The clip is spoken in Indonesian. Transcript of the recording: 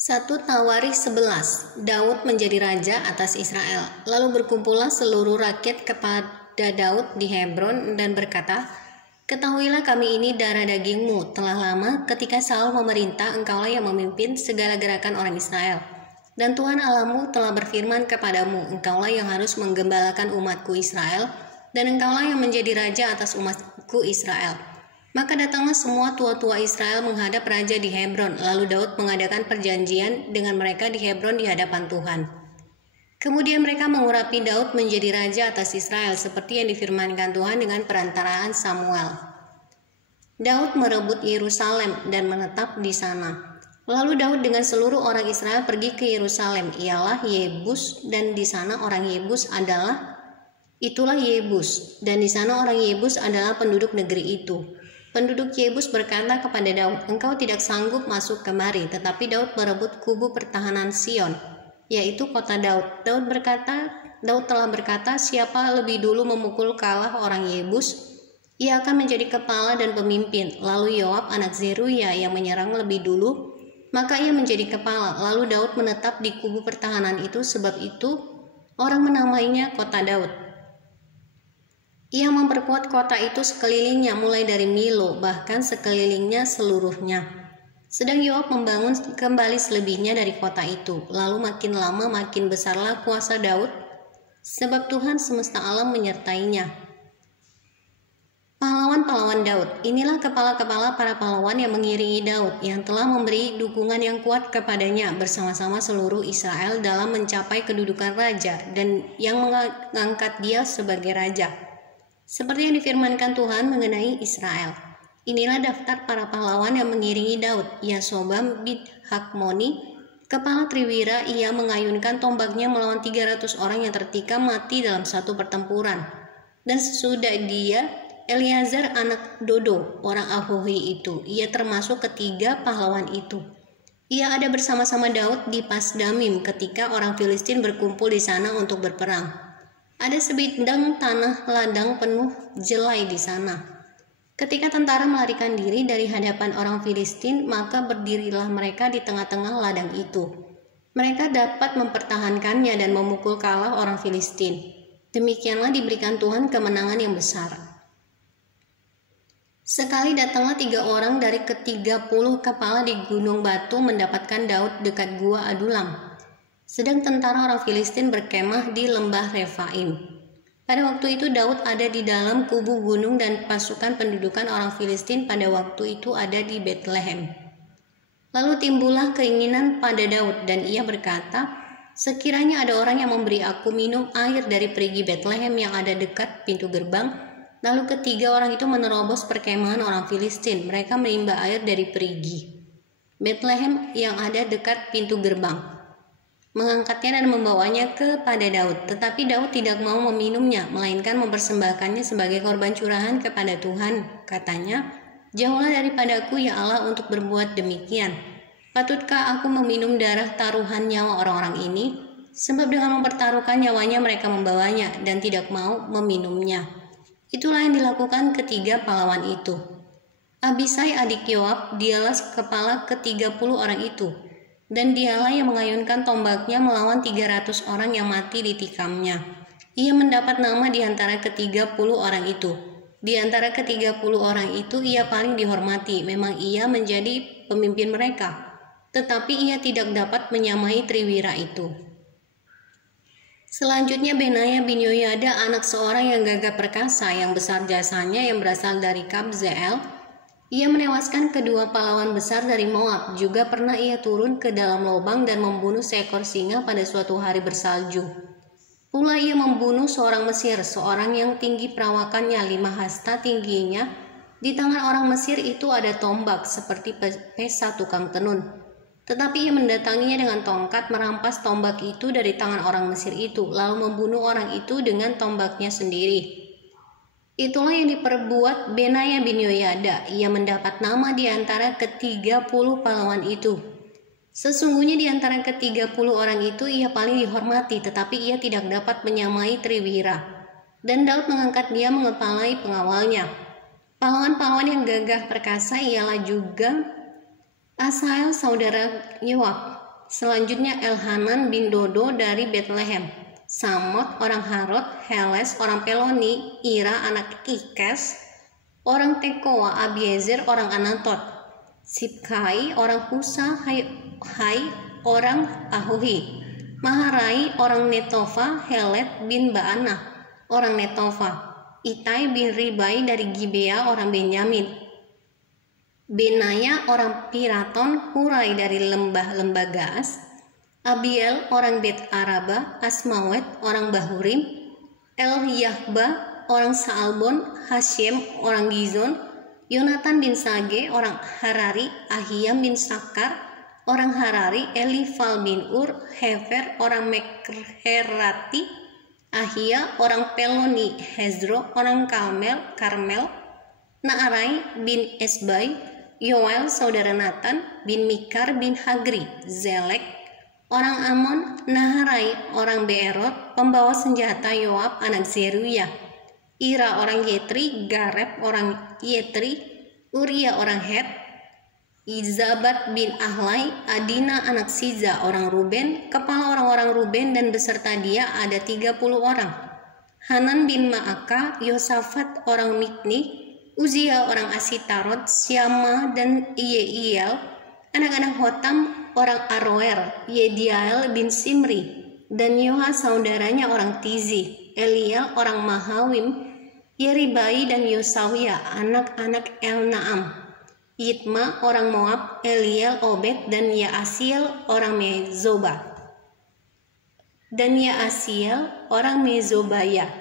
1 Tawarikh 11. Daud menjadi raja atas Israel. Lalu berkumpullah seluruh rakyat kepada Daud di Hebron dan berkata, "Ketahuilah kami ini darah dagingmu. Telah lama ketika Saul memerintah, engkaulah yang memimpin segala gerakan orang Israel. Dan Tuhan Allahmu telah berfirman kepadamu, engkaulah yang harus menggembalakan umatku Israel, dan engkaulah yang menjadi raja atas umatku Israel." Maka datanglah semua tua-tua Israel menghadap raja di Hebron. Lalu Daud mengadakan perjanjian dengan mereka di Hebron di hadapan Tuhan. Kemudian mereka mengurapi Daud menjadi raja atas Israel seperti yang difirmankan Tuhan dengan perantaraan Samuel. Daud merebut Yerusalem dan menetap di sana. Lalu Daud dengan seluruh orang Israel pergi ke Yerusalem, ialah Yebus, dan di sana orang Yebus itulah Yebus, dan di sana orang Yebus adalah penduduk negeri itu. Penduduk Yebus berkata kepada Daud, "Engkau tidak sanggup masuk kemari." Tetapi Daud merebut kubu pertahanan Sion, yaitu kota Daud. Daud telah berkata, "Siapa lebih dulu memukul kalah orang Yebus, ia akan menjadi kepala dan pemimpin." Lalu Yoab anak Zeruya yang menyerang lebih dulu, maka ia menjadi kepala. Lalu Daud menetap di kubu pertahanan itu, sebab itu orang menamainya kota Daud. Ia memperkuat kota itu sekelilingnya, mulai dari Milo, bahkan sekelilingnya seluruhnya. Sedang Yoab membangun kembali selebihnya dari kota itu. Lalu makin lama makin besarlah kuasa Daud, sebab Tuhan semesta alam menyertainya. Pahlawan-pahlawan Daud. Inilah kepala-kepala para pahlawan yang mengiringi Daud, yang telah memberi dukungan yang kuat kepadanya bersama-sama seluruh Israel dalam mencapai kedudukan raja, dan yang mengangkat dia sebagai raja, seperti yang difirmankan Tuhan mengenai Israel. Inilah daftar para pahlawan yang mengiringi Daud. Yasobam bin Hakmoni, kepala triwira, ia mengayunkan tombaknya melawan 300 orang yang tertikam mati dalam satu pertempuran. Dan sesudah dia, Eleazar anak Dodo, orang Ahohi itu. Ia termasuk ketiga pahlawan itu. Ia ada bersama-sama Daud di Pasdamim ketika orang Filistin berkumpul di sana untuk berperang. Ada sebidang tanah ladang penuh jelai di sana. Ketika tentara melarikan diri dari hadapan orang Filistin, maka berdirilah mereka di tengah-tengah ladang itu. Mereka dapat mempertahankannya dan memukul kalah orang Filistin. Demikianlah diberikan Tuhan kemenangan yang besar. Sekali datanglah 3 orang dari ke-30 kepala di gunung batu mendapatkan Daud dekat gua Adulam. Sedang tentara orang Filistin berkemah di lembah Refaim. Pada waktu itu Daud ada di dalam kubu gunung dan pasukan pendudukan orang Filistin pada waktu itu ada di Betlehem. Lalu timbullah keinginan pada Daud dan ia berkata, "Sekiranya ada orang yang memberi aku minum air dari perigi Betlehem yang ada dekat pintu gerbang." Lalu ketiga orang itu menerobos perkemahan orang Filistin. Mereka menimba air dari perigi Betlehem yang ada dekat pintu gerbang, mengangkatnya dan membawanya kepada Daud. Tetapi Daud tidak mau meminumnya, melainkan mempersembahkannya sebagai korban curahan kepada Tuhan. Katanya, "Jauhlah daripadaku ya Allah untuk berbuat demikian. Patutkah aku meminum darah taruhan nyawa orang-orang ini? Sebab dengan mempertaruhkan nyawanya mereka membawanya dan tidak mau meminumnya." Itulah yang dilakukan ketiga pahlawan itu. Abisai adik Yoab, dialah kepala ke-30 orang itu. Dan dialah yang mengayunkan tombaknya melawan 300 orang yang mati ditikamnya. Ia mendapat nama di antara ke-30 orang itu. Di antara ke-30 orang itu ia paling dihormati. Memang ia menjadi pemimpin mereka, tetapi ia tidak dapat menyamai triwira itu. Selanjutnya Benaya bin Yoyada, anak seorang yang gagah perkasa, yang besar jasanya, yang berasal dari Kabzeel. Ia menewaskan kedua pahlawan besar dari Moab. Juga pernah ia turun ke dalam lubang dan membunuh seekor singa pada suatu hari bersalju. Pula ia membunuh seorang Mesir, seorang yang tinggi perawakannya 5 hasta tingginya. Di tangan orang Mesir itu ada tombak seperti pesa tukang tenun. Tetapi ia mendatanginya dengan tongkat, merampas tombak itu dari tangan orang Mesir itu, lalu membunuh orang itu dengan tombaknya sendiri. Itulah yang diperbuat Benaya bin Yoyada. Ia mendapat nama di antara ke-30 pahlawan itu. Sesungguhnya di antara ke-30 orang itu ia paling dihormati, tetapi ia tidak dapat menyamai triwira. Dan Daud mengangkat dia mengepalai pengawalnya. Pahlawan-pahlawan yang gagah perkasa ialah juga Asahel saudara Yoab, Selanjutnya Elhanan bin Dodo dari Bethlehem, Samot orang Harod, Heles orang Peloni, Ira anak Ikes orang Tekoa, Abiezer orang Anatot, Sibkai orang Husa, Hai orang Ahohi, Maharai orang Netofa, Helet bin Baanah orang Netofa, Itai bin Ribai dari Gibea orang Benyamin, Benaya orang Piraton, Hurai dari lembah-lembah Gaas, Abiel orang Bet Araba, Asmawet orang Bahurim, El-Yahba orang Saalbon, Hashem orang Gizon, Yonatan bin Sage orang Harari, Ahiam bin Sakar orang Harari, Elifal bin Ur, Hefer orang Mekherati, Ahia orang Peloni, Hezro orang Karmel, Naarai bin Esbai, Yoel saudara Nathan bin Mikar bin Hagri, Zelek orang Amon, Naharai orang Beerot, pembawa senjata Yoab anak Zeruya, Ira orang Yetri, Gareb orang Yetri, Uria orang Het, Izabat bin Ahlai, Adina anak Siza orang Ruben, kepala orang-orang Ruben dan beserta dia ada 30 orang, Hanan bin Ma'aka, Yosafat orang Mikni, Uzia orang Asitarot, Syama dan Yeiel, anak-anak Hotam orang Aroer, Yediael bin Simri, dan Yoha saudaranya orang Tizi, Eliel orang Mahawim, Yeribai dan Yosawia, anak-anak Elnaam, Yitma orang Moab, Eliel, Obed, dan Yaasiel orang Mezobah, dan Yaasiel orang Mezobaya.